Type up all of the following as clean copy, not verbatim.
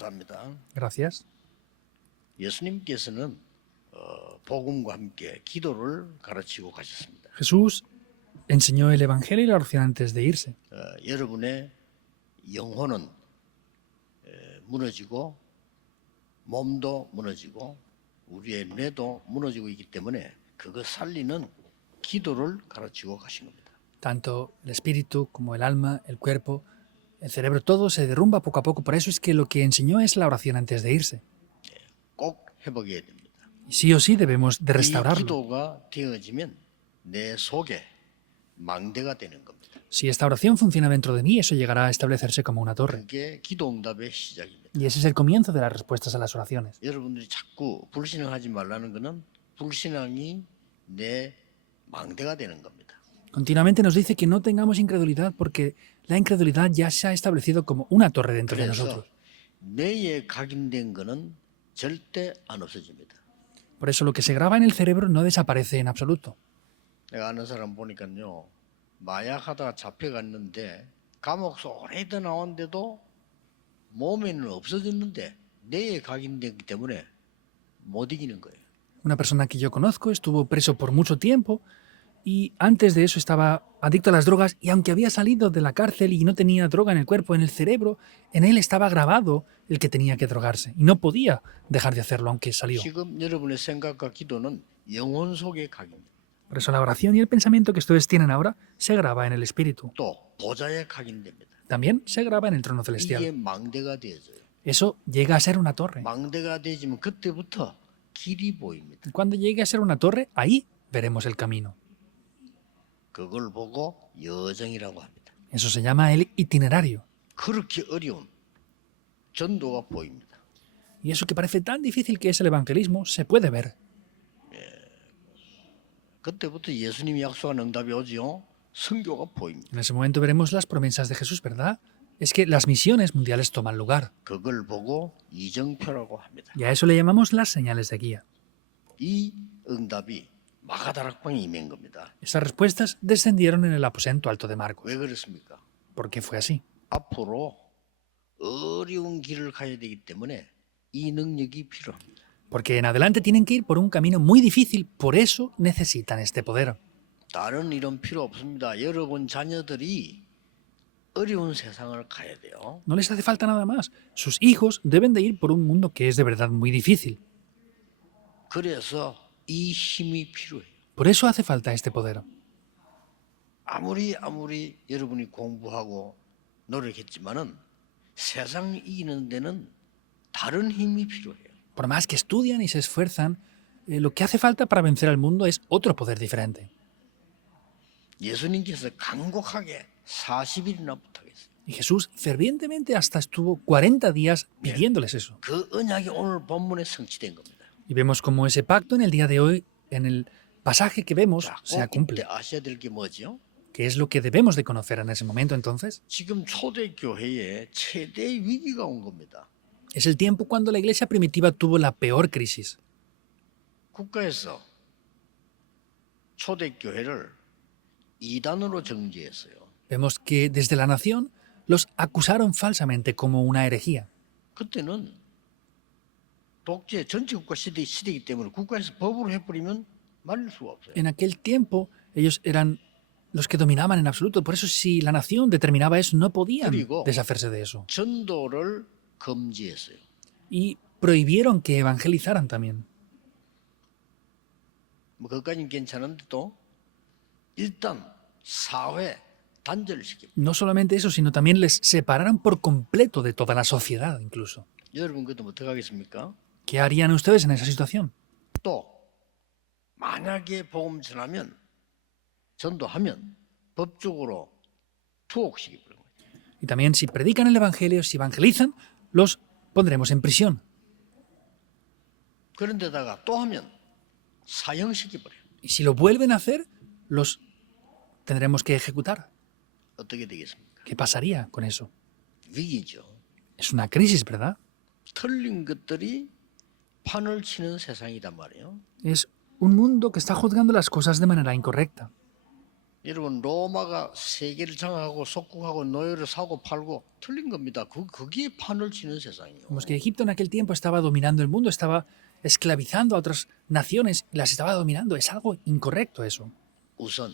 감사합니다. Gracias. 예수님께서는 복음과 함께 기도를 가르치고 가셨습니다. Jesús enseñó el Evangelio y la oración antes de irse. 여러분의 영혼은 무너지고 몸도 무너지고 우리의 뇌도 무너지고 있기 때문에 그거 살리는 기도를 가르치고 가신 겁니다. Tanto el espíritu como el alma, el cuerpo, el cerebro, todo se derrumba poco a poco. Por eso es que lo que enseñó es la oración antes de irse. 꼭 회복해야 됩니다. Y sí o sí debemos de 이 restaurarlo. 기도가 되어지면 내 속에 망대가 되는 겁니다. Si esta oración funciona dentro de mí, eso llegará a establecerse como una torre. 그게 기도응답의 시작입니다. Y ese es el comienzo de las respuestas a las oraciones. 여러분들이 자꾸 불신앙하지 말라는 것은 불신앙이 내 망대가 되는 겁니다. Continuamente nos dice que no tengamos incredulidad porque la incredulidad ya se ha establecido como una torre dentro de 그래서 nosotros. 뇌에 각인된 것은 절대 안 없어집니다. Por eso lo que se graba en el cerebro no desaparece en absoluto. 내가 아는 사람 보니까요, 마약하다가 잡혀갔는데 감옥에서 오래도 나왔는데도 몸에는 없어졌는데 뇌에 각인되기 때문에 못 이기는 거예요. Una persona que yo conozco estuvo preso por mucho tiempo y antes de eso estaba adicto a las drogas y aunque había salido de la cárcel y no tenía droga en el cuerpo, en el cerebro, en él estaba grabado el que tenía que drogarse y no podía dejar de hacerlo aunque salió. 지금 여러분의 생각과 기도는 영혼 속에 각입니다. Por eso la oración y el pensamiento que ustedes tienen ahora se graba en el espíritu. 또 보좌에 각인됩니다. También se graba en el trono 이게 celestial. 망대가 되어져요. Eso llega a ser una torre. 망대가 되지면 그때부터 길이 보입니다. Cuando llegue a ser una torre, ahí veremos el camino. 그걸 보고 여정이라고 합니다. Eso se llama el itinerario. 그렇게 어려운 전도가 보입니다. Y eso que parece tan difícil que es el evangelismo, se puede ver. 그때부터 예수님이 약속한 응답이 오지요. 선교가 보입니다. En ese momento veremos las promesas de Jesús, ¿verdad? Es que las misiones mundiales toman lugar. 그걸 보고 이정표라고 합니다. Y a eso le llamamos las señales de guía. 이 응답이 마가다락방에 임한 겁니다. Estas respuestas descendieron en el aposento alto de Marcos. 왜 그렇습니까? ¿Por qué fue así? 앞으로 어려운 길을 가야 되기 때문에 이 능력이 필요합니다. Porque en adelante tienen que ir por un camino muy difícil, por eso necesitan este poder. 다른 이론 필요 없습니다. 여러분 자녀들이 어려운 세상을 가야 돼요. No les hace falta nada más. Sus hijos deben de ir por un mundo que es de verdad muy difícil. 그래서 이 힘이 필요해요. Por eso hace falta este poder. 아무리 여러분이 공부하고 노력했지만은 세상 이기는 데는 다른 힘이 필요해요. Por más que estudian y se esfuerzan, lo que hace falta para vencer al mundo es otro poder diferente. 예수님께서 간곡하게 40일이나 부탁했어요. Y Jesús fervientemente hasta estuvo 40 días pidiéndoles eso. 그 언약이 오늘 본문에 성취된 겁니다. Y vemos cómo ese pacto en el día de hoy, en el pasaje que vemos, 자, se 꼭 이때 cumple. 아셔야 될 게 뭐죠? ¿Qué es lo que debemos de conocer en ese momento entonces? 지금 초대 교회에 최대의 위기가 온 겁니다. Es el tiempo cuando la iglesia primitiva tuvo la peor crisis. 국가에서 초대 교회를 이단으로 정죄했어요. Vemos que desde la nación los acusaron falsamente como una herejía. 그때는 독재 전체 국가 시대이기 때문에 국가에서 법으로 해버리면 말릴 수가 없어요. En aquel tiempo ellos eran los que dominaban en absoluto. Por eso si la nación determinaba eso, no podían 그리고 deshacerse de eso. 전도를 금지했어요. Y prohibieron que evangelizaran también. 뭐 그것까지는 괜찮은데도 일단 사회 단절을 시킵니다. No solamente eso, sino también les separaron por completo de toda la sociedad incluso. 여러분 그것도 어떻게 하겠습니까? ¿Qué harían ustedes en esa situación? 또 만약에 복음 전하면 전도하면 법적으로 투옥시키는 거예요. Y también si predican el evangelio, si evangelizan, los pondremos en prisión. 그런데다가 또 하면 사형시켜버려요. Y si lo vuelven a hacer, los tendremos que ejecutar. 어떻게 되겠습니까? ¿Qué pasaría con eso? 위기죠. Es una crisis, ¿verdad? 틀린 것들이 판을 치는 세상이단 말이에요. Es un mundo que está juzgando las cosas de manera incorrecta. 여러분 로마가 세계를 장악하고 속국하고 노예를 사고 팔고 틀린 겁니다. 거기에 판을 치는 세상이요. Como es que Egipto en aquel tiempo estaba dominando el mundo, estaba esclavizando a otras naciones, las estaba dominando. Es algo incorrecto eso. 우선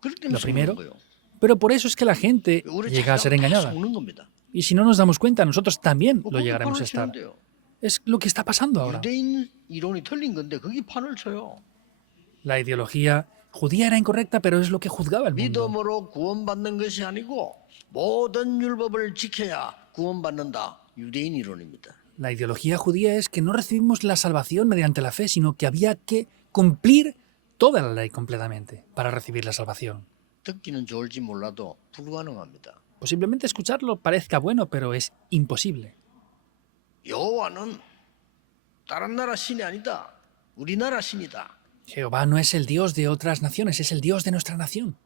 그렇기 Lo 때문에 속는 primero. 거예요. Pero por eso es que la gente 우리 llega a ser 다 engañada. 속는 겁니다. Y si no nos damos cuenta, nosotros también lo 거기 llegaremos a 판을 estar. 치는데요. Es lo que está pasando ahora. 유대인 이론이 틀린 건데 거기 판을 쳐요. La ideología judía era incorrecta, pero es lo que juzgaba el mundo. 믿음으로 구원받는 것이 아니고 모든 율법을 지켜야 구원받는다. 유대인 이론입니다. La ideología judía es que no recibimos la salvación mediante la fe, sino que había que cumplir toda la ley completamente para recibir la salvación. 듣기는 좋을지 몰라도 불가능합니다. Posiblemente escucharlo parezca bueno, pero es imposible. 여호와는 다른 나라 신이 아니다. 우리나라 신이다. Jehová no es el Dios de otras naciones, es el Dios de nuestra nación.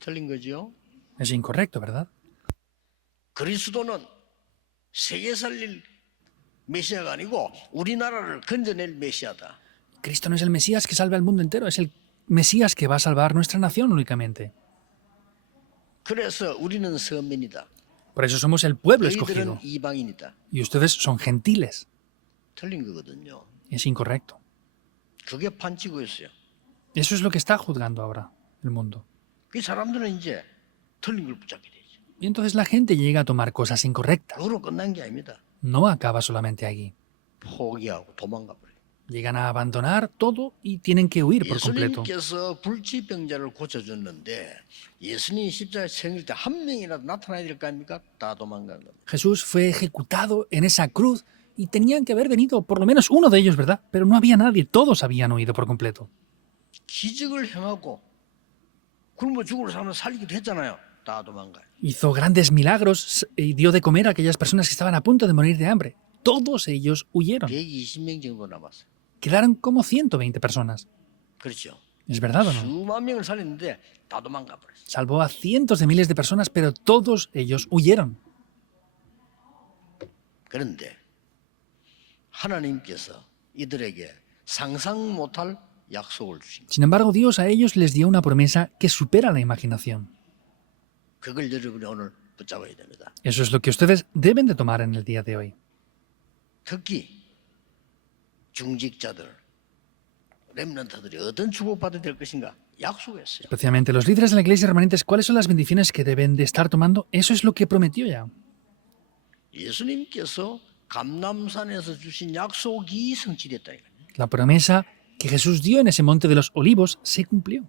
틀린 거죠. Es incorrecto, ¿verdad? 그리스도는 세계 살릴 메시아가 아니고 우리나라를 건져낼 메시아다. Cristo no es el Mesías que salva al mundo entero, es el Mesías que va a salvar nuestra nación únicamente. 그래서 우리는 서민이다. Por eso somos el pueblo 너희들은 escogido. 이방인이다. Y ustedes son gentiles. 틀린 거거든요. Es incorrecto. 그게 판치고 있어요. Eso es lo que está juzgando ahora el mundo. 그 사람들은 이제 틀린 걸 붙잡게 되죠. Y entonces la gente llega a tomar cosas incorrectas. 그거로 끝난 게 아닙니다. No acaba solamente aquí. 포기하고 도망가 버려요. Llegan a abandonar todo y tienen que huir por completo. 예수님께서 불치병자를 고쳐줬는데 예수님이 십자가에 생일 때 한 명이라도 나타나야 될 거 아닙니까? 다 도망간 겁니다. Jesús fue ejecutado en esa cruz y tenían que haber venido por lo menos uno de ellos, ¿verdad? Pero no había nadie, todos habían huido por completo. 기적을 행하고 굶어 죽을 사람을 살리기도 했잖아요. 다 도망가요. Hizo grandes milagros y dio de comer a aquellas personas que estaban a punto de morir de hambre. Todos ellos huyeron. 120명 정도 남았어요. Quedaron como 120 personas. 그렇죠. ¿Es verdad o no? 수만 명을 살렸는데 다 도망가 버렸어요. Salvó a cientos de miles de personas, pero todos ellos huyeron. 그런데 하나님께서 이들에게 상상 못할 약속을 주신 거예요. Sin embargo, Dios a ellos les dio una promesa que supera la imaginación. 그걸 여러분이 오늘 붙잡아야 됩니다. Eso es lo que ustedes deben de tomar en el día de hoy. 특히 중직자들, 렘넌트들이 어떤 축복받아야 될 것인가 약속했어요. Especialmente los líderes de la iglesia remanentes, ¿cuáles son las bendiciones que deben de estar tomando? Eso es lo que prometió ya. 예수님께서 감람산에서 주신 약속이 성취됐다니까요. La promesa que Jesús dio en ese monte de los olivos se cumplió.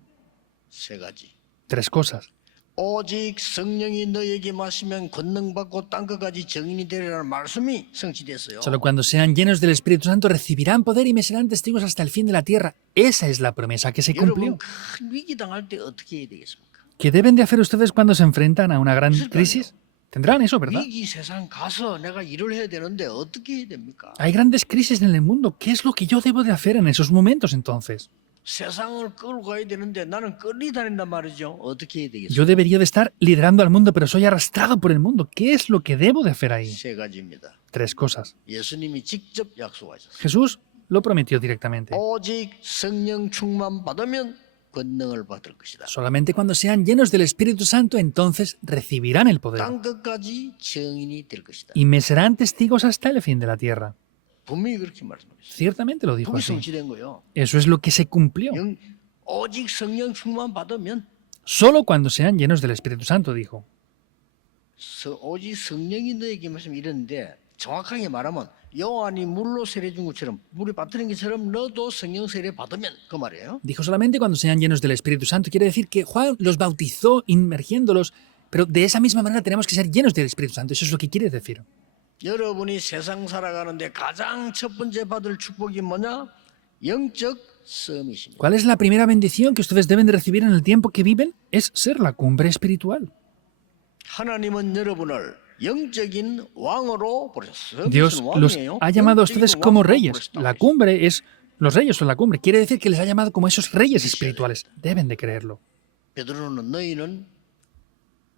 세 가지. 3 cosas. 오직 성령이 너에게 마시면 권능받고 땅끝까지 증인이 되리라는 말씀이 성취됐어요. Solo cuando sean llenos del Espíritu Santo recibirán poder y me serán testigos hasta el fin de la tierra. Esa es la promesa que se 여러분 cumplió. 큰 위기 당할 때 어떻게 해야 되겠습니까? ¿Qué deben de hacer ustedes cuando se enfrentan a una gran crisis? Tendrán eso, ¿verdad? 위기 세상 가서 내가 일을 해야 되는데 어떻게 해야 됩니까? Hay grandes crisis en el mundo. ¿Qué es lo que yo debo de hacer en esos momentos entonces? 세상을 끌고 가야 되는데 나는 끌리 다닌단 말이죠. 어떻게 해야 되겠습니까? Yo debería de estar liderando al mundo, pero soy arrastrado por el mundo. ¿Qué es lo que debo de hacer ahí? 세 가지입니다. 3 cosas. 예수님이 직접 약속하셨어요. Jesús lo prometió directamente. 오직 성령 충만 받으면 권능을 받을 것이다. Solamente cuando sean llenos del Espíritu Santo, entonces recibirán el poder. 땅 끝까지 증인이 될 것이다. Y me serán testigos hasta el fin de la tierra. 분명히 그렇게 말씀하셨어요. Ciertamente lo dijo 그게 así. 성취된 거예요. Eso es lo que se cumplió. 오직 성령 충만 받으면 Solo cuando sean llenos del Espíritu Santo, dijo. 오직 성령이 너에게 말씀 이랬는데 정확하게 말하면 요한이 물로 세례 준 것처럼 물에 빠뜨린 것처럼 너도 성령 세례 받으면 그 말이에요. Dijo solamente cuando sean llenos del Espíritu Santo. Quiere decir que Juan los bautizó inmergiéndolos, pero de esa misma manera tenemos que ser llenos del Espíritu Santo. Eso es lo que quiere decir. 여러분이 세상 살아가는데 가장 첫 번째 받을 축복이 뭐냐? 영적 썸이십니다. ¿Cuál es la primera bendición que ustedes deben de recibir en el tiempo que viven? Es ser la cumbre espiritual. 하나님은 여러분을 영적인 왕으로 부르셨어요. Dios los ha llamado a ustedes como reyes. La cumbre es los reyes o la cumbre. Quiere decir que les ha llamado como esos reyes espirituales. Deben de creerlo. 베드로는 너희는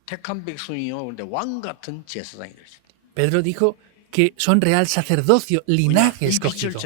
택한 백성이요. 그런데 왕 같은 제사장이 되셨다. Pedro dijo que son real sacerdocio, linaje escogido.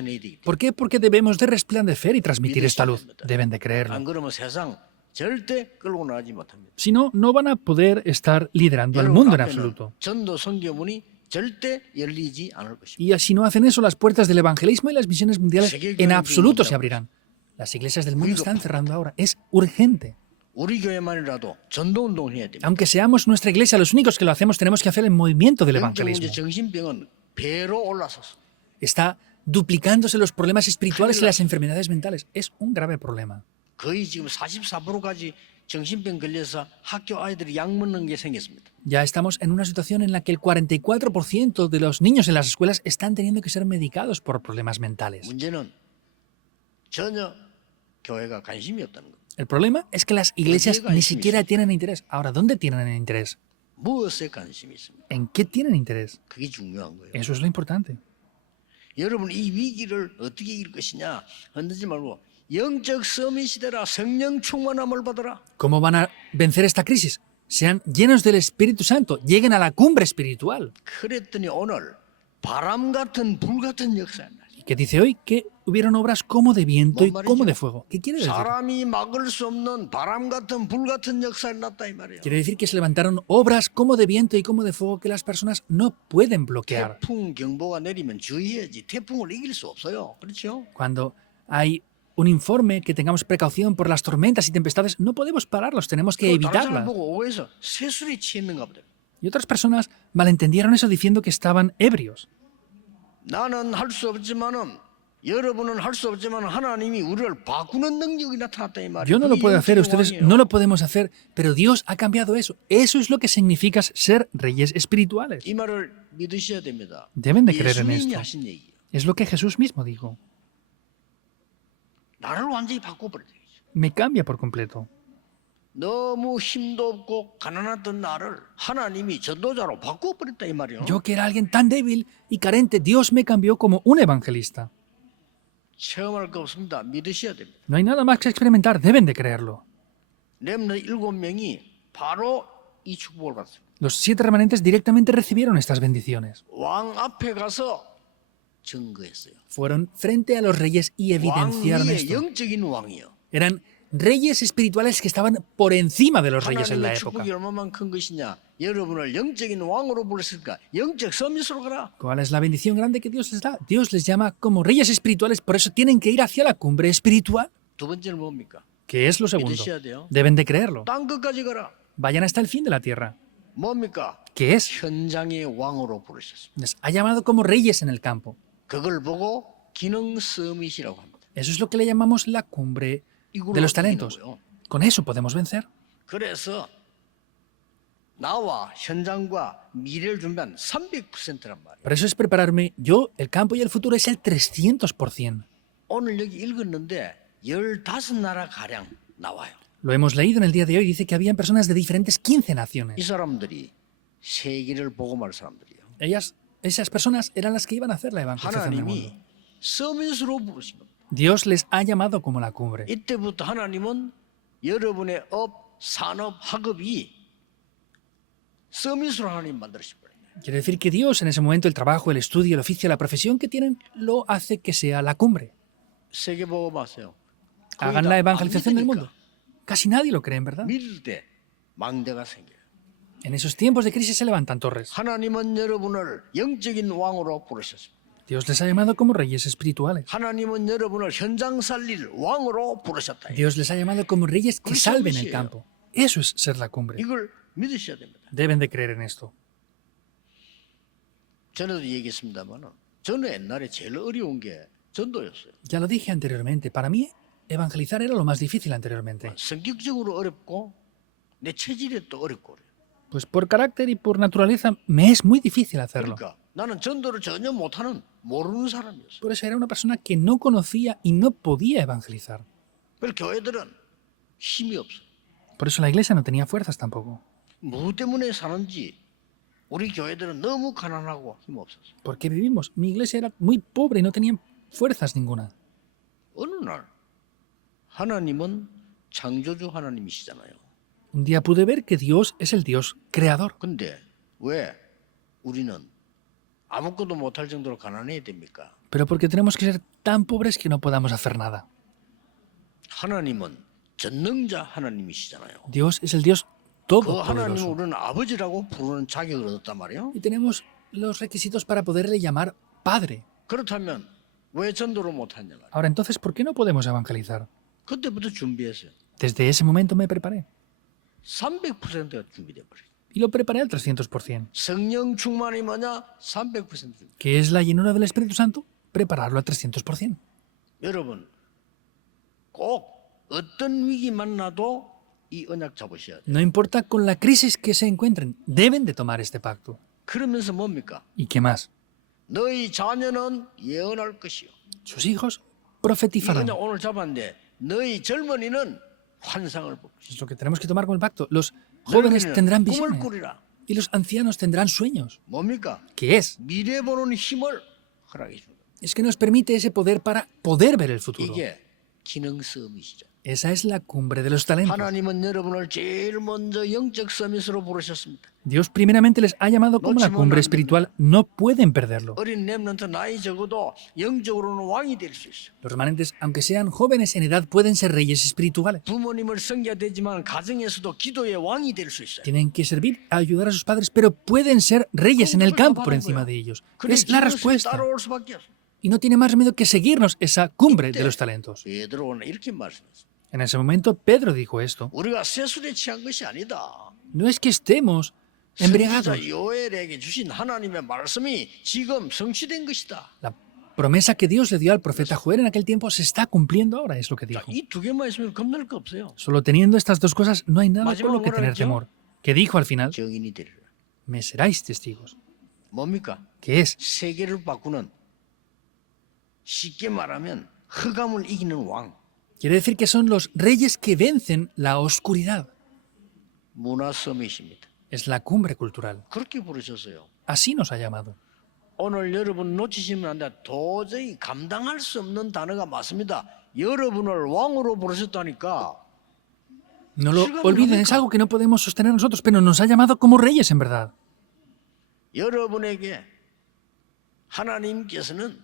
¿Por qué? Porque debemos de resplandecer y transmitir esta luz. Deben de creerlo. 안 그러면 세상 절대 끌고 나가지 못합니다. Si no, no van a poder estar liderando al 여러분 mundo en 앞에는 absoluto. 전도 선교문이 절대 열리지 않을 것입니다. Y si no hacen eso, las puertas del evangelismo y las misiones mundiales en absoluto se abrirán. Las iglesias del mundo están cerrando ahora. Es urgente. 우리 교회만이라도 전도 운동을 해야 됩니다. Aunque seamos nuestra iglesia los únicos que lo hacemos, tenemos que hacer el movimiento del 영적 문제 evangelismo. 정신병은 배로 올라서서 Está duplicándose los problemas espirituales y las enfermedades mentales. Es un grave problema. 거의 지금 44%까지 정신병 걸려서 학교 아이들이 약 먹는 게 생겼습니다. Ya estamos en una situación en la que el 44% de los niños en las escuelas están teniendo que ser medicados por problemas mentales. 문제는 전혀 교회가 관심이 없다는 겁니다. El problema es que las iglesias ni siquiera tienen interés. Ahora, ¿dónde tienen interés? 무엇에 관심이 있습니다. ¿En qué tienen interés? 그게 중요한 거예요. Eso es lo importante. 여러분 이 위기를 어떻게 이길 것이냐 흔들지 말고 영적 서밋 시대라 성령 충만함을 받아라. ¿Cómo van a vencer esta crisis? Sean llenos del Espíritu Santo, lleguen a la cumbre espiritual. 그랬더니 오늘 바람 같은 불 같은 역사야. ¿Y qué dice hoy? Que hubieron obras como de viento y como de fuego. ¿Qué quiere decir? 사람이 막을 수 없는 바람 같은 불 같은 역사를 났다 이 말이에요. Quiere decir que se levantaron obras como de viento y como de fuego que las personas no pueden bloquear. 태풍 경보가 내리면 주의해야지 태풍을 이길 수 없어요. 그렇죠? Cuando hay un informe que tengamos precaución por las tormentas y tempestades, no podemos pararlos, tenemos que 다른 사람 evitarlas. 보고 오해해서 새술에 취했는가 보다. Y otras personas malentendieron eso diciendo que estaban ebrios. 나는 할 수 없지만은 여러분은 할 수 없지만 하나님이 우리를 바꾸는 능력이 나타났다 이 말이에요. Yo no lo 그게 puedo hacer, 영적인 ustedes 왕이에요. no lo podemos hacer, pero Dios ha cambiado eso. Eso es lo que significa ser reyes espirituales. 이 말을 믿으셔야 됩니다. Deben de creer en 예수님이 esto. 하신 얘기예요. Es lo que Jesús mismo dijo. 나를 완전히 바꿔버려야 되겠죠. Me cambia por completo. 너무 힘도 없고 가난했던 나를 하나님이 전도자로 바꿔버렸다 이 말이에요. Yo que era alguien tan débil y carente, Dios me cambió como un evangelista. 체험할 거 없습니다. 믿으셔야 됩니다. No hay nada más que experimentar, deben de creerlo. 렘넌트 7명이 바로 이 축복을 받습니다. Los 7 remanentes directamente recibieron estas bendiciones. 왕 앞에 가서 증거했어요. Fueron frente a los reyes y 왕 evidenciaron 위에 esto. 영적인 왕이요. Eran reyes espirituales que estaban por encima de los reyes en la 하나님의 época. 축복이 얼마만 큰 것이냐. 여러분을 영적인 왕으로 부르셨으니까 영적 서밋으로 가라. ¿Cuál es la bendición grande que Dios les da? Dios les llama como reyes espirituales, por eso tienen que ir hacia la cumbre espiritual. 두 번째는 뭡니까? ¿Qué es lo segundo? 믿으셔야 돼요. Deben de creerlo. 땅 끝까지 가라. Vayan hasta el fin de la tierra. 뭡니까? ¿Qué es? 현장의 왕으로 부르셨습니다. Les ha llamado como reyes en el campo. 그걸 보고 기능 서밋이라고 합니다. Eso es lo que le llamamos la cumbre 이걸로 de los 이기는 talentos. 거예요. Con eso podemos vencer. 그래서 나와 현장과 미래를 준비한 300%란 말이에요. Por eso es prepararme yo, el campo y el futuro es el 300%. 오늘 여기 읽었는데 15나라 가량 나와요. Lo hemos leído en el día de hoy, dice que habían personas de diferentes 15 이 naciones. 사람들이 세계를 복음할 사람들이에요. Esas personas eran las que iban a hacer la evangelización del mundo. 하나님이 서밋으로 부르신 겁니다. Dios les ha llamado como la cumbre. 이때부터 하나님은 여러분의 업, 산업, 학업이 서밋으로 하나님 만들으신 거예요. Quiere decir que Dios en ese momento, el trabajo, el estudio, el oficio, la profesión que tienen, lo hace que sea la cumbre. 세계 복음하세요. Hagan la evangelización del mundo. Casi nadie lo cree, en verdad. 믿을 때 망대가 생겨요. En esos tiempos de crisis se levantan torres. 하나님은 여러분을 영적인 왕으로 부르셨습니다. Dios les ha llamado como reyes espirituales. 하나님은 여러분을 현장 살릴 왕으로 부르셨다. Dios les ha llamado como reyes que salven el campo. Eso es ser la cumbre. 이걸 믿으셔야 됩니다. Deben de creer en esto. 전에도 얘기했습니다만 저는 옛날에 제일 어려운 게 전도였어요. Ya lo dije anteriormente, para mí evangelizar era lo más difícil anteriormente. 성격적으로 어렵고 내 체질에 또 어렵고 그래요. Pues por carácter y por naturaleza me es muy difícil hacerlo. 그러니까 나는 전도를 전혀 못하는 모르는 사람이었어요. Por eso era una persona que no conocía y no podía evangelizar. 그래서 교회들은 힘이 없어. Por eso la iglesia no tenía fuerzas tampoco. 뭐 때문에 사는지 우리 교회들은 너무 가난하고 힘 없었어. ¿Por qué vivimos? Mi iglesia era muy pobre y no tenía fuerzas ninguna. 어느 날 하나님은 창조주 하나님이시잖아요. Un día pude ver que Dios es el Dios creador. 근데 왜 우리는 아무것도 못할 정도로 가난해야 됩니까? Pero porque tenemos que ser tan pobres que no podamos hacer nada. 하나님은 전능자 하나님이시잖아요. Dios es el Dios 그 하나님을 todopoderoso. 우리는 아버지라고 부르는 자격을 얻었단 말이에요. Y tenemos los requisitos para poderle llamar Padre. 그렇다면 왜 전도를 못하냐 말이에요. Ahora, entonces, ¿por qué no podemos evangelizar? 그때부터 준비했어요. Desde ese momento me preparé. 300%가 준비돼 버려요. Y lo preparé al 300%. 성령 충만이 뭐냐? 300% 준비. ¿Qué es la llenura del Espíritu Santo? Prepararlo al 300%. 여러분 꼭 어떤 위기 만나도 이 언약 잡으셔야 돼요. No importa con la crisis que se encuentren, deben de tomar este pacto. 그러면서 뭡니까? ¿Y qué más? 너희 자녀는 예언할 것이요. Sus hijos 이 profetizarán. 언약 오늘 잡았는데 너희 젊은이는 환상을 볼 것이요. Es lo que tenemos que tomar con el pacto. Los jóvenes tendrán 꿈을 visiones 꾸리라. y los ancianos tendrán sueños. 뭡니까? ¿Qué es? 미래 보는 힘을 허락해 줍니다. Es que nos permite ese poder para poder ver el futuro. 이게 기능 싸움이시죠. Esa es la cumbre de los talentos. 하나님은 여러분을 제일 먼저 영적 서밋으로 부르셨습니다. Dios primeramente les ha llamado como la cumbre espiritual. No pueden perderlo. 어린 렘넌트 나이 적어도 영적으로는 왕이 될 수 있어요. Los remanentes, aunque sean jóvenes en edad, pueden ser reyes espirituales. 부모님을 섬겨야 되지만 가정에서도 기도의 왕이 될 수 있어요. Tienen que servir, ayudar a sus padres, pero pueden ser reyes en el campo por encima de ellos. Es la respuesta. 따라올 수밖에 없어요. Y no tiene más remedio que seguirnos esa cumbre de los talentos. 베드로는 이렇게 말씀했어요. En ese momento, Pedro dijo esto. 우리가 세술에 취한 것이 아니다. No es que estemos embriagados. 선지자 요엘에게 주신 하나님의 말씀이 지금 성취된 것이다. La promesa que Dios le dio al profeta Joel en aquel tiempo se está cumpliendo ahora, es lo que dijo. 이 두 개만 있으면 겁날 거 없어요. Solo teniendo estas dos cosas no hay nada por lo que tener temor. Que dijo al final, 증인이 되리라. me seráis testigos. 뭡니까? ¿Qué es? 세계를 바꾸는 쉽게 말하면 흑암을 이기는 왕. Quiere decir que son los reyes que vencen la oscuridad. 문화 서밋입니다. Es la cumbre cultural. 그렇게 부르셨어요. Así nos ha llamado. 오늘 여러분 놓치시면 안 돼. 도저히 감당할 수 없는 단어가 맞습니다. 여러분을 왕으로 부르셨다니까. No lo olviden, es algo que no podemos sostener nosotros, pero nos ha llamado como reyes en verdad. 여러분에게 하나님께서는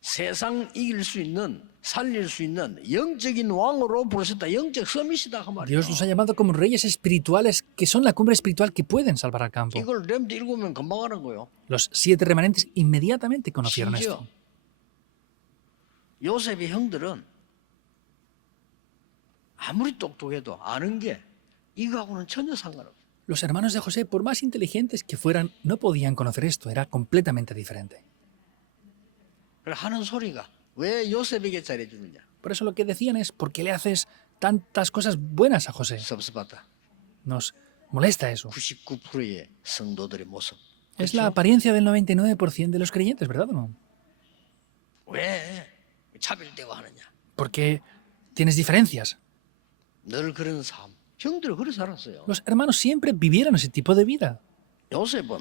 세상 이길 수 있는 살릴 수 있는 영적인 왕으로 부르셨다. 영적 서밋이다 그 말이에요. Dios nos ha llamado como reyes espirituales que son la cumbre espiritual que pueden salvar al campo. 이걸 렘드 읽으면 금방 하는 거예요. Los 7 remanentes inmediatamente conocieron 심지어 esto. 요셉의 형들은 아무리 똑똑해도 아는 게 이거하고는 전혀 상관없어요. Los hermanos de José, por más inteligentes que fueran, no podían conocer esto, era completamente diferente. 그래서 하는 소리가 왜 요셉에게 잘해주느냐. Por eso lo que decían es, ¿por qué le haces tantas cosas buenas a José? 섭섭하다. Nos molesta eso. 99%의 성도들의 모습. Es la apariencia del 99% de los creyentes, ¿verdad o no? 왜 차별되고 하느냐. Porque tienes diferencias. 늘 그런 삶. 형들은 그렇게 살았어요. Los hermanos siempre vivieron ese tipo de vida. 요셉은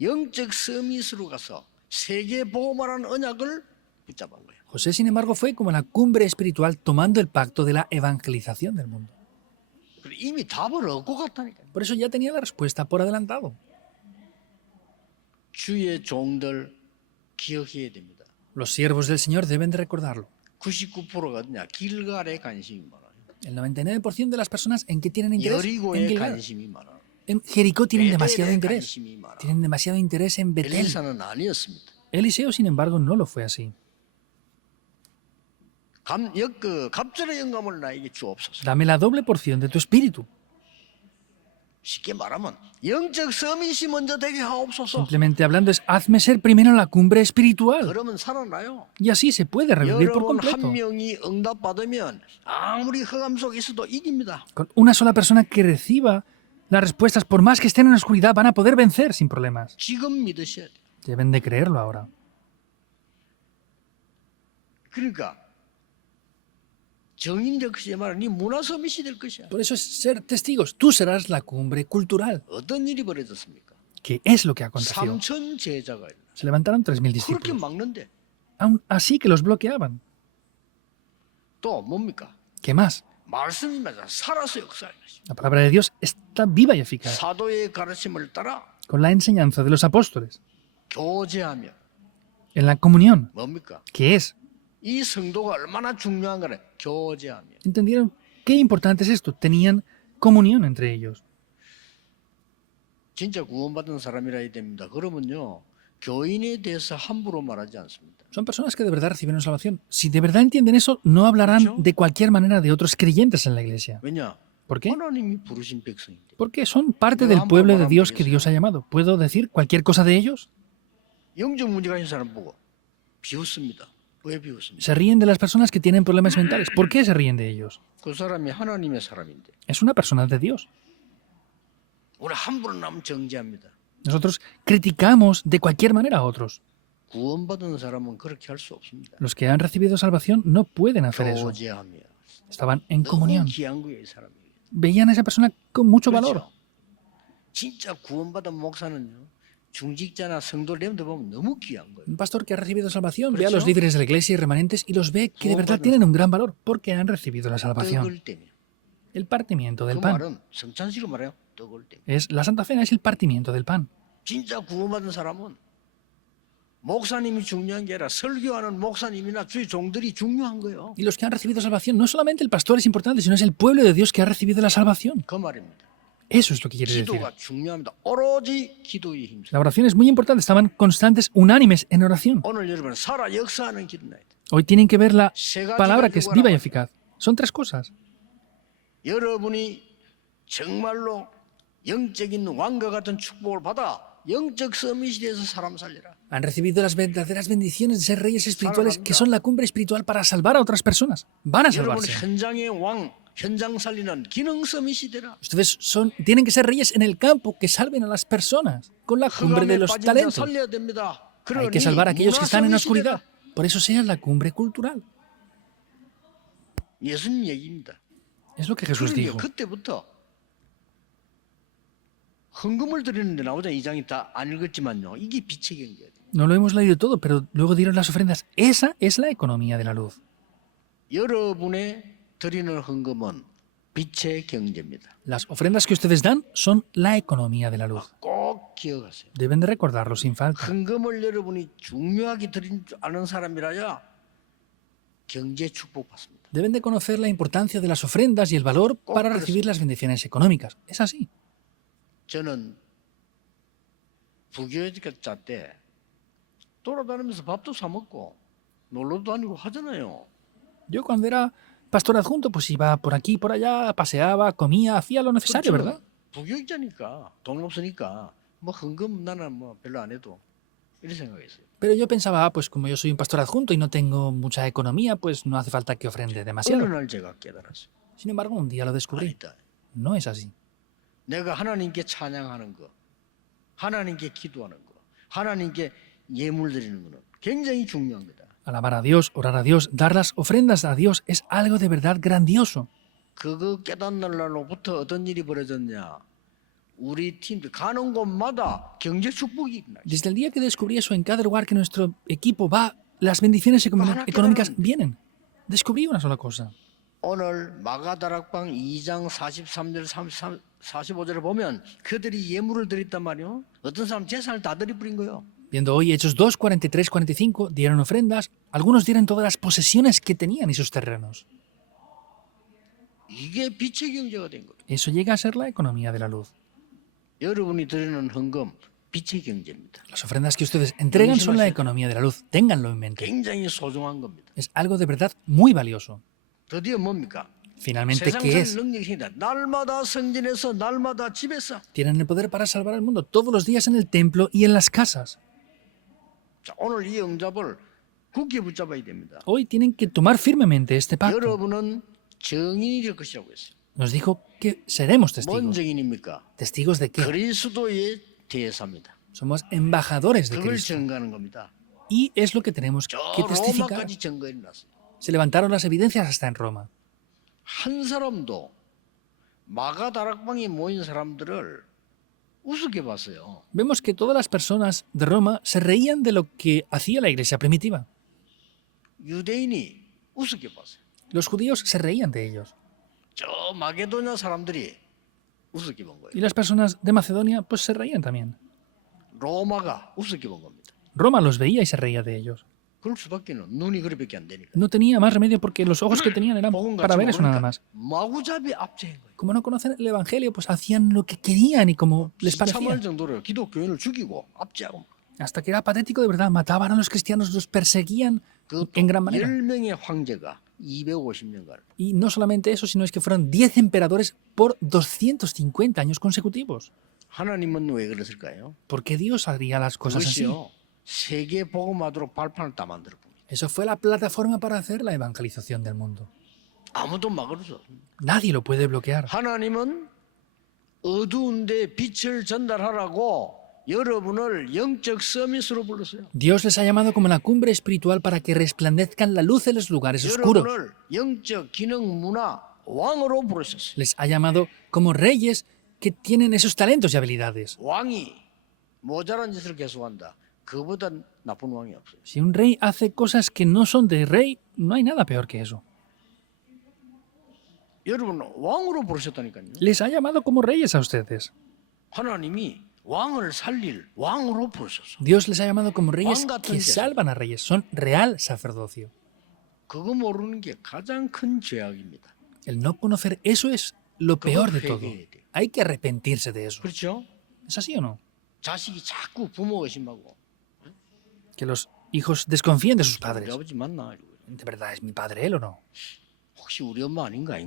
영적 서밋으로 가서 세계 복음화라는 언약을 붙잡은 거예요. José, sin embargo, fue como la cumbre espiritual tomando el pacto de la evangelización del mundo. 그리고 이미 답을 얻고 갔다니까요. Por eso ya tenía la respuesta por adelantado. 주의 종들 기억해야 됩니다. Los siervos del Señor deben de recordarlo. 99%가 어디냐? 길갈에 관심이 많아요. El 99% de las personas en qué tienen interés en 여리고에 Gilgal. 관심이 많아요. En Jericó tienen 베델에 demasiado interés. 관심이 많아요. Tienen demasiado interés en Betel. 엘리사는 아니었습니다. Eliseo, sin embargo, no lo fue así. 갑절의 영감을 나에게 주옵소서. Dame la doble porción de tu espíritu. 쉽게 말하면 영적 서밋이 먼저 되게 하옵소서. Simplemente hablando es, hazme ser primero la cumbre espiritual. 그러면 살아나요. Y así se puede revivir por 여러분 한 completo. 명이 응답받으면 아무리 흑암 속에 있어도 이깁니다. Con una sola persona que reciba las respuestas, por más que estén en la oscuridad, van a poder vencer sin problemas. 지금 믿으셔야 돼요. Deben de creerlo ahora. 그러니까 정인적 시에 말하는 네 문화 서밋이 될 것이야. Por eso es ser testigos. Tú serás la cumbre cultural. 어떤 일이 벌어졌습니까? ¿Qué es lo que aconteció? 3천 제자가 일어나. Se levantaron 3.000 그렇게 discípulos. 막는데 Aún así que los bloqueaban. 또 뭡니까? ¿Qué más? 말씀이 맞아 살아서 역사하는 것이. La palabra de Dios está viva y eficaz. 사도의 가르침을 따라 Con la enseñanza de los apóstoles. 교제하며 En la comunión. 뭡니까? ¿Qué es? 이 성도가 얼마나 중요한 거래. 교제하며. ¿Entendieron qué importante es esto. Tenían comunión entre ellos. 진짜 구원받은 사람이라 해야 됩니다. 그러면요. 교인에 대해서 함부로 말하지 않습니다. Son personas que de verdad recibieron salvación. Si de verdad entienden eso, no hablarán ¿Mucho? de cualquier manera de otros creyentes en la iglesia. 왜냐? ¿Por qué? 하나님이 부르신 백성인데. Porque son parte Pero del ambos pueblo de van a Dios que morir, Dios ha llamado. ¿Puedo decir cualquier cosa de ellos? 영적 문제가 있는 사람 보고 비웃습니다. 왜 비웃습니까? Se ríen de las personas que tienen problemas mentales. ¿Por qué se ríen de ellos? 그 사람이 하나님의 사람인데. Es una persona de Dios. 우리 함부로 남 정죄합니다. Nosotros criticamos de cualquier manera a otros. 구원받은 사람은 그렇게 할 수 없습니다. Los que han recibido salvación no pueden hacer eso. 교제하며 Estaban en 너무 comunión. 귀한 거예요, 이 사람이. Veían a esa persona con mucho valor. 그렇죠? 진짜 구원받은 목사는요. 중직자나 성도님들 보면 너무 귀한 거예요. Un pastor que ha recibido salvación ve a los ¿Correcto? líderes de la iglesia y remanentes y los ve que de verdad tienen un gran valor porque han recibido la salvación. 떡을 떼며. El partimiento 그 del pan. 말은 성찬식으로 말해요. 떡을 떼며. Es la Santa Cena es el partimiento del pan. 진짜 구원받은 사람은 목사님이 중요한 게 아니라 설교하는 목사님이나 주의 종들이 중요한 거예요. Y los que han recibido salvación, no solamente el pastor es importante, sino es el pueblo de Dios que ha recibido la salvación. 그 말입니다. Eso es lo que quiere decir. 기도가 중요합니다. 오로지 기도에 힘써. La oración es muy importante, estaban constantes, unánimes en oración. 오늘 여러분 살아 역사하는 기도나야 돼. Hoy tienen que ver la 세 가지가 palabra que es viva y 요구하는 eficaz. Son tres cosas. 여러분이 정말로 영적인 왕과 같은 축복을 받아 영적 서밋이 돼서 사람 살리라. Han recibido las verdaderas bendiciones de ser reyes espirituales, que son la cumbre espiritual para salvar a otras personas. Van a 여러분 salvarse. 현장의 왕, 현장 살리는 기능 서밋이 되라. Ustedes tienen que ser reyes en el campo que salven a las personas con la cumbre de 흑암에 los 빠진 자 talentos. 살려야 됩니다. Hay que salvar a aquellos que están en la oscuridad. 문화 Por eso sea la cumbre cultural. 서밋이 되라. 예수님 얘기입니다. Es lo que Jesús 그러니까 dijo. 그때부터 헌금을 드리는데 나오자 2장이 다 안 읽었지만요. 이게 빛의 경제예요. No lo hemos leído todo, pero luego dieron las ofrendas. Esa es la economía de la luz. 여러분의 드리는 헌금은 빛의 경제입니다. Las ofrendas que ustedes dan son la economía de la luz. 꼭 기억하세요. Deben de recordarlo sin falta. 헌금을 여러분이 중요하게 드린 줄 아는 사람이라야 경제 축복 받습니다. Deben de conocer la importancia de las ofrendas y el valor para recibir las bendiciones económicas. Es así. 저는 부교육자 때 돌아다니면서 밥도 사 먹고 놀러도 다니고 하잖아요. Yo cuando era pastor adjunto, pues iba por aquí y por allá, paseaba, comía, hacía lo necesario, ¿verdad? 부교육자니까 돈 없으니까 뭐 헌금 나는 뭐 별로 안 해도 이런 생각했어요. Pero yo pensaba, pues como yo soy un pastor adjunto y no tengo mucha economía, pues no hace falta que ofrende 어느 demasiado. 날 제가 깨달았어요. Sin embargo, un día lo descubrí. 아니다. No es así. 내가 하나님께 찬양하는 거, 하나님께 기도하는 거, 하나님께 예물 드리는 거는 굉장히 중요한 거다. Alabar a Dios, orar a Dios, dar las ofrendas a Dios es algo de verdad grandioso. 그거 깨닫는 날로부터 어떤 일이 벌어졌냐? 우리 팀들 가는 곳마다 경제 축복이 일어나요. Desde el día que descubrí eso, en cada lugar que nuestro equipo va, las bendiciones económicas vienen. Descubrí una sola cosa. 오늘 마가다락방 2장 43절 45절을 보면 그들이 예물을 드렸단 말이요. 어떤 사람 재산을 다 드려버린 거예요. Viendo hoy Hechos 2, 43, 45, dieron ofrendas. Algunos dieron todas las posesiones que tenían y sus terrenos. 이게 빛의 경제가 된 거예요. Eso llega a ser la economía de la luz. 여러분이 드리는 헌금 빛의 경제입니다. Las ofrendas que ustedes entregan son la economía de la luz. Ténganlo en mente. 굉장히 소중한 겁니다. Es algo de verdad muy valioso. 드디어 뭡니까? Finalmente, ¿qué es? 세상살 능력이 생긴다. 날마다 성전에서 날마다 집에서. Tienen el poder para salvar al mundo todos los días en el templo y en las casas. 자, 오늘 이 응답을 굳게 붙잡아야 됩니다. Hoy tienen que tomar firmemente este pacto. 여러분은 정인이 될 것이라고 했어요. Nos dijo que seremos 뭔 testigos. 정인입니까? ¿Testigos de qué? 그리스도의 대사입니다. Somos embajadores de 그걸 Cristo. 증거하는 겁니다. Y es lo que tenemos 저 que testificar. 로마까지 증거해 놨어요. Se levantaron las evidencias hasta en Roma. 한 사람도 마가다락방에 모인 사람들을 우습게 봤어요. Vemos que todas las personas de Roma se reían de lo que hacía la iglesia primitiva. 유대인이 우습게 봤어요. Los judíos se reían de ellos. 저 마게도냐 사람들이 우습게 본 거예요. Y las personas de Macedonia pues se reían también. 로마가 우습게 본 겁니다. Roma los veía y se reía de ellos. 그럴 수밖에는 눈이 그렇게밖에 안 되니까. No tenía más remedio porque los ojos que tenían eran 복음 para 같이 ver eso nada 모르니까 más. 마구잡이 압제한 거예요. Como no conocen el Evangelio, pues hacían lo que querían y como les parecía. 참할 정도로 기독교인을 죽이고 압제하고 Hasta que era patético de verdad. Mataban a los cristianos, los perseguían 그것도 en gran manera. 10명의 황제가 250년간 Y no solamente eso, sino es que fueron 10 emperadores por 250 años consecutivos. 하나님은 왜 그랬을까요? ¿Por qué Dios haría las cosas así? 그것이요. 세계 복음화도록 발판을 다 만들어 봅니다. Eso fue la plataforma para hacer la evangelización del mundo. 아무도 막을 수 없습니다. Nadie lo puede bloquear. 하나님은 어두운데 빛을 전달하라고 여러분을 영적 서밋으로 불렀어요. Dios les ha llamado como la cumbre espiritual para que resplandezcan la luz en los lugares oscuros. 여러분을 영적 기능 문화 왕으로 부르셨어요. Les ha llamado como reyes que tienen esos talentos y habilidades. 왕이 모자란 짓을 계속한다. 그보다 나쁜 왕이 없어요. Si un rey hace cosas que no son de rey, no hay nada peor que eso. 여러분 왕으로 부르셨다니까요. Les ha llamado como reyes a ustedes. 하나님이 왕을 살릴 왕으로 부르셨어. Dios les ha llamado como reyes 왕 같은 que 제사. salvan a reyes. Son real sacerdocio. 그거 모르는 게 가장 큰 죄악입니다. El no conocer eso es lo peor de todo. 회개해야 돼요. Hay que arrepentirse de eso. 그렇죠? ¿Es así o no? 자식이 자꾸 부모 의심하고 Que los hijos desconfíen de sus 우리 padres. 아버지 맞나? ¿De verdad es mi padre él o no? 혹시 우리 엄마 아닌가?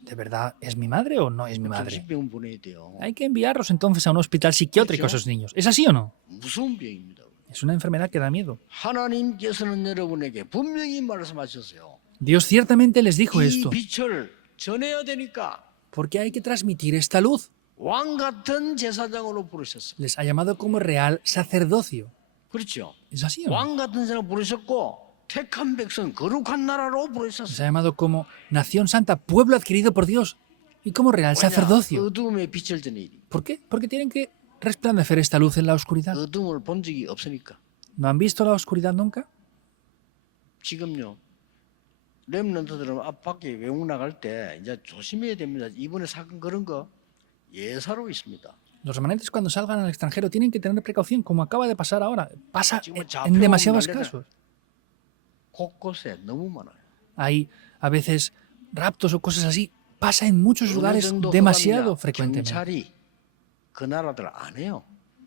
¿De verdad es mi madre o no es mi madre? 정신병원 보내야 돼요. Hay que enviarlos entonces a un hospital psiquiátrico a esos niños. ¿Es así o no? 무서운 병입니다. Es una enfermedad que da miedo. 하나님께서는 여러분에게 분명히 말씀하셨어요. Dios ciertamente les dijo 이 esto, 빛을 전해야 되니까 porque hay que transmitir esta luz. 왕 같은 제사장으로 부르셨어요. Les ha llamado como real sacerdocio. 그렇죠? ¿Es así o no? 왕 같은 사람 부르셨고 택한 백성 거룩한 나라로 Les 부르셨어요. ha llamado como nación santa, pueblo adquirido por Dios. Y como real 왜냐? sacerdocio. 어둠의 빛을 전해야 돼. ¿Por qué? Porque tienen que resplandecer esta luz en la oscuridad. 어둠을 본 적이 없으니까. ¿No han visto la oscuridad nunca? 지금요. 렘넌트들은 앞 밖에 외국 나갈 때 이제 조심해야 됩니다. 이번에 사건 그런 거 예사로 있습니다. Los remanentes cuando salgan al extranjero tienen que tener precaución, como acaba de pasar ahora. Pasa 지금 en demasiados 잡혀오는 casos. 곳곳에 너무 많아요. Hay a veces raptos o cosas así. Pasa en muchos 어느 lugares 정도 demasiado 허가냐? frecuentemente. 경찰이 그 나라들 안 해요.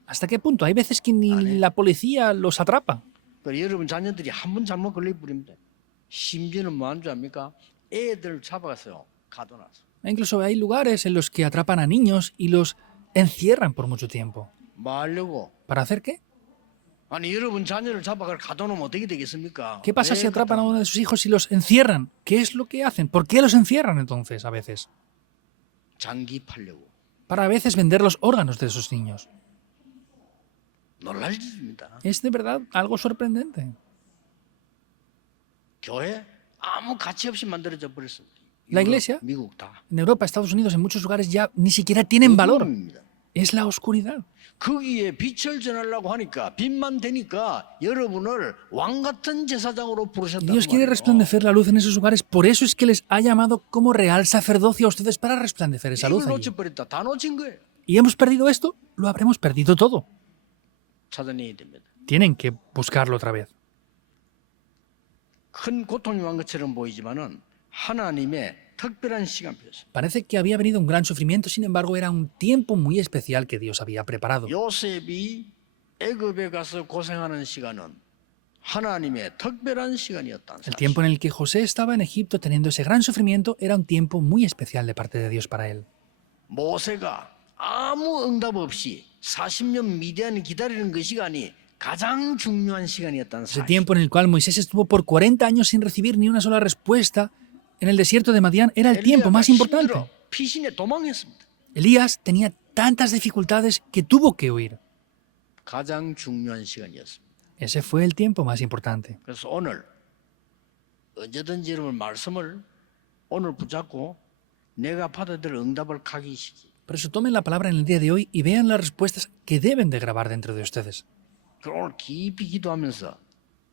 ¿Hasta qué punto? Hay veces que ni Vale. la policía los atrapa. 그러니까 여러분 자녀들이 한 번 잘못 걸려버립니다. 심지어는 뭐한 줄 압니까? 애들 잡아가서요. 가둬놨어. Incluso hay lugares en los que atrapan a niños y los encierran por mucho tiempo. 뭐 하려고? ¿Para hacer qué? 아니 여러분 자녀를 잡아가 가둬놓으면 어떻게 되겠습니까? ¿Qué pasa 왜 si atrapan a 갖다 uno de sus hijos y los encierran? ¿Qué es lo que hacen? ¿Por qué los encierran entonces a veces? 장기 팔려고. Para a veces vender los órganos de esos niños. 놀랄 일입니다. Es de verdad algo sorprendente. 교회 아무 가치 없이 만들어져 버렸습니다. La iglesia, 미국 다. en Europa, Estados Unidos, en muchos lugares ya ni siquiera tienen valor. 어둠입니다. Es la oscuridad. 거기에 빛을 전하려고 하니까 빛만 되니까 여러분을 왕 같은 제사장으로 부르셨다는 Dios quiere 말이에요. resplandecer la luz en esos lugares, por eso es que les ha llamado como real sacerdocio a ustedes para resplandecer esa luz 이걸 allí. 놓쳐버렸다. 다 놓친 거예요. ¿Y hemos perdido esto? Lo habremos perdido todo. 찾아내야 됩니다. Tienen que buscarlo otra vez. 큰 고통이 온 것처럼 보이지만은 하나님의 특별한 시간표였어요. Parece que había venido un gran sufrimiento, sin embargo era un tiempo muy especial que Dios había preparado. 요셉이 애굽에 가서 고생하는 시간은 하나님의 특별한 시간이었다는 El 사실. tiempo en el que José estaba en Egipto teniendo ese gran sufrimiento era un tiempo muy especial de parte de Dios para él. 모세가 아무 응답 없이 40년 미디안 기다리는 그 시간이 가장 중요한 시간이었다는 Ese 사실. tiempo en el cual Moisés estuvo por 40 años sin recibir ni una sola respuesta en el desierto de Madián era el tiempo 엘리야가 más importante. 힘들어 피신에 도망했습니다. Elías tenía tantas dificultades que tuvo que huir. 가장 중요한 시간이었습니다. Ese fue el tiempo más importante. 그래서 오늘 언제든지 여러분 말씀을 오늘 붙잡고 내가 받아들일 응답을 각이시기. Por eso tomen la palabra en el día de hoy y vean las respuestas que deben de grabar dentro de ustedes. 그럼 오늘 깊이 기도하면서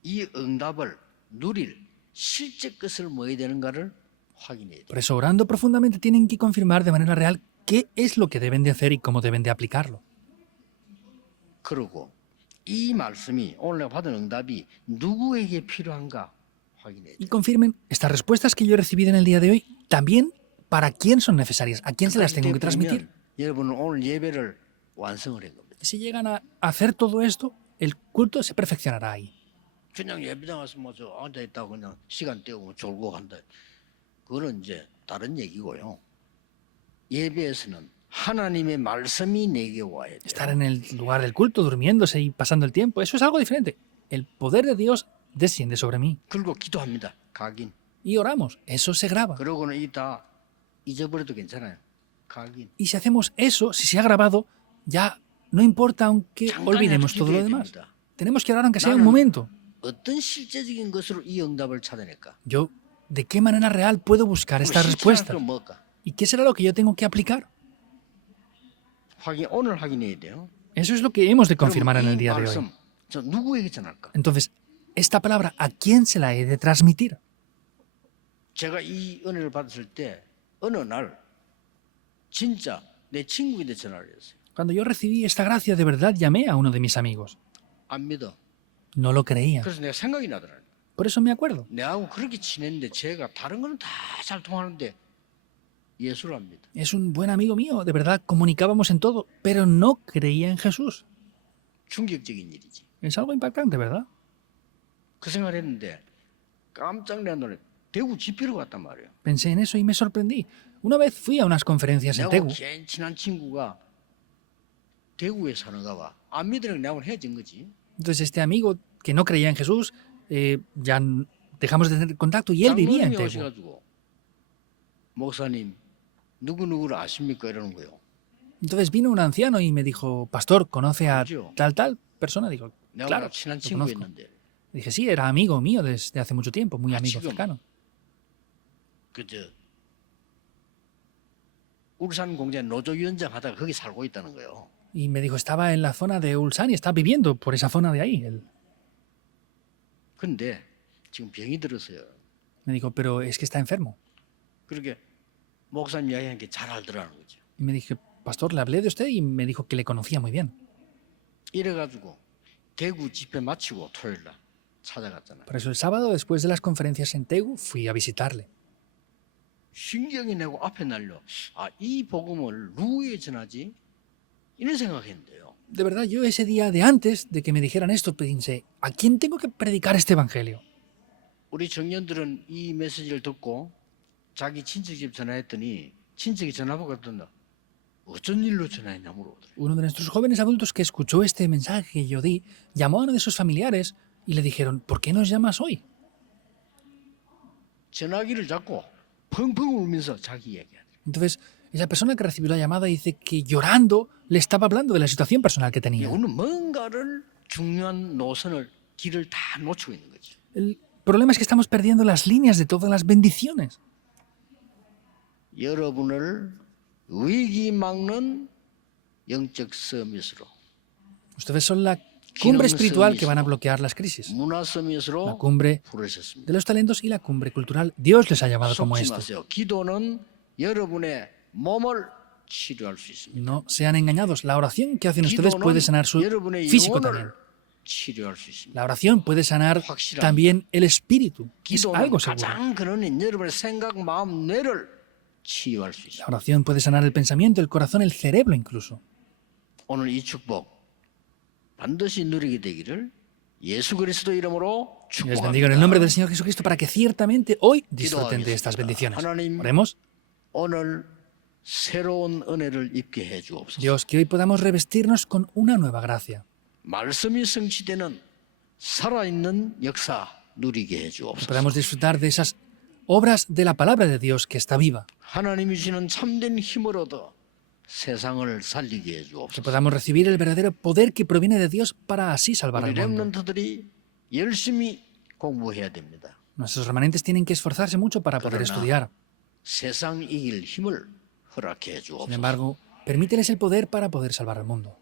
이 응답을 누릴 실제 것을 뭐 해야 되는가를 확인해야 돼요. Por eso, orando profundamente, tienen que confirmar de manera real qué es lo que deben de hacer y cómo deben de aplicarlo. 그러고 이 말씀이 오늘 내가 받은 응답이 누구에게 필요한가 확인해야 Y 돼요. confirmen estas respuestas que yo he recibido en el día de hoy también para quién son necesarias, a quién se las tengo que transmitir. 여러분은 오늘 예배를 완성을 한 겁니다. Si llegan a hacer todo esto, el culto se perfeccionará ahí. 그냥 예배당 와서 뭐저 앉아 있다고 그냥 시간 때우고 졸고 간다. 그거는 이제 다른 얘기고요. 예배에서는 하나님의 말씀이 내게 와야 Estar 돼요. en el lugar del culto, durmiéndose y pasando el tiempo, eso es algo diferente. El poder de Dios desciende sobre mí. 그리고 기도합니다. 각인. Y oramos, eso se graba. 그러고는 이 다 잊어버려도 괜찮아요. 각인. Y si hacemos eso, si se ha grabado, ya no importa aunque 잠깐이라도 olvidemos todo lo 기도해야 demás. 됩니다. Tenemos que orar aunque sea un 나는 momento. 어떤 실제적인 것으로 이 응답을 찾아낼까? Yo, ¿de qué manera real puedo buscar 그리고 estas 실천할 respuestas? 건 뭘까? ¿Y qué será lo que yo tengo que aplicar? 오늘 확인해야 돼요. Eso es lo que hemos de 그럼 confirmar en el 이 día de hoy. 말씀 저 누구에게 전할까? Entonces, esta palabra, ¿a quién se la he de transmitir? 제가 이 은혜를 받았을 때 어느 날 진짜 내 친구인데 전화를 했어요. Cuando yo recibí esta gracia, de verdad llamé a uno de mis amigos. 안 믿어. No lo creía. 그래서 내가 생각이 나더라고요. Por eso me acuerdo. 내하고 그렇게 친했는데 제가 다른 거는 다 잘 통하는데 예수를 안 믿어. Es un buen amigo mío, de verdad comunicábamos en todo, pero no creía en Jesús. 충격적인 일이지. Es algo impactante, ¿verdad? 그 생각을 했는데 깜짝 놀래. 대구 집회로 갔단 말이에요. Pensé en eso y me sorprendí. Una vez fui a unas conferencias en 내하고 Tegu. 괜히 친한 친구가 대구에 사는가 봐. 안 믿으니까 내하고 헤어진 거지. Entonces este amigo que no creía en Jesús, ya dejamos de tener contacto y él vivía en 장로님이 Tegu. 오셔가지고 목사님 누구누구를 아십니까? 이러는 거예요. Entonces vino un anciano y me dijo, pastor, ¿conoce a Yo. tal persona? Digo, 내가 claro, 친한 lo conozco. 친구였는데 Dije, sí, era amigo mío desde hace mucho tiempo, muy Ah, amigo 지금. cercano. 그저 울산 공장 노조위원장 하다가 거기 살고 있다는 거예요. Y me dijo, estaba en la zona de Ulsan y está viviendo por esa zona de ahí. Él 근데 지금 병이 들었어요. me dijo, pero es que está enfermo. 그렇게 목사님 이야기하는 게 잘 알더라는 거죠. Y me dije, pastor, le hablé de usted y me dijo que le conocía muy bien. 이래가지고 대구 집회 마치고 토요일 날 찾아갔잖아요. Por eso el sábado, después de las conferencias en Tegu, fui a visitarle. 신경이 내고 앞에 날려. 아, 이 복음을 누구에게 전하지? 이런 생각했는데요. De verdad, yo ese día de antes de que me dijeran esto, pensé, ¿a quién tengo que predicar este evangelio? 우리 청년들은 이 메시지를 듣고 자기 친척 집 전화했더니 친척이 전화 받았던다. 어쩐 일로 전화했냐 물어보더래요. Uno de nuestros jóvenes adultos que escuchó este mensaje que yo di, llamó a uno de sus familiares y le dijeron, ¿por qué nos llamas hoy? 전화기를 잡고 펑펑 울면서 자기 얘기하더래요. Entonces, esa persona que recibió la llamada dice que llorando le estaba hablando de la situación personal que tenía. 이거는 뭔가를 중요한 노선을 길을 다 놓치고 있는 거죠. El problema es que estamos perdiendo las líneas de todas las bendiciones. 여러분을 위기 막는 영적 서밋으로, Ustedes son la cumbre espiritual que van a bloquear las crisis. 문화 La 서밋으로 cumbre 부르셨습니다. de los talentos y la cumbre cultural. Dios les ha llamado como 속지 esto. 마세요. 기도는 여러분의 몸을 치료할 수 있습니다. No sean engañados. La oración que hacen ustedes 기도는 puede sanar su 여러분의 físico también. 영혼을 치료할 수 있습니다. La oración puede sanar también el espíritu. Es 기도는 algo seguro. 가장 근원인 여러분의 생각, 마음, 뇌를 치유할 수 La 있습니다. oración puede sanar el pensamiento, el corazón, el cerebro incluso. 오늘 이 축복 반드시 누리게 되기를 예수 그리스도 이름으로 Les bendigo en el nombre del 축복합니다. Señor Jesucristo para que ciertamente hoy disfruten de estas bendiciones. 하나님, Oremos. 오늘 새로운 은혜를 입게 해 주옵소서. Dios, que hoy podamos revestirnos con una nueva gracia. 말씀이 성취되는 살아있는 역사 누리게 해 Que 주옵소서. podamos disfrutar de esas obras de la palabra de Dios que está viva. 하나님이 주시는 참된 힘을 얻어 세상을 살리게 해 Que 주옵소서. podamos recibir el verdadero poder que proviene de Dios para así salvar 우리 al mundo. 렘넌트들이 열심히 공부해야 됩니다. Nuestros remanentes tienen que esforzarse mucho para poder 그러나 estudiar. 세상 이길 힘을 허락해 Sin 주옵소서. embargo, permíteles el poder para poder salvar al mundo.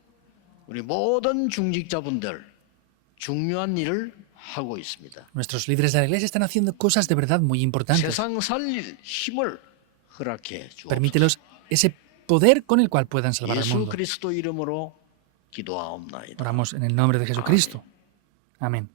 우리 모든 중직자분들 중요한 일을 하고 있습니다. Nuestros líderes de la iglesia están haciendo cosas de verdad muy importantes. 세상 살릴 힘을 허락해 주옵소서. Permítelos ese poder con el cual puedan salvar al 예수 mundo. 그리스도 이름으로 기도하옵나이다. Oramos en el nombre de Jesucristo. Amén.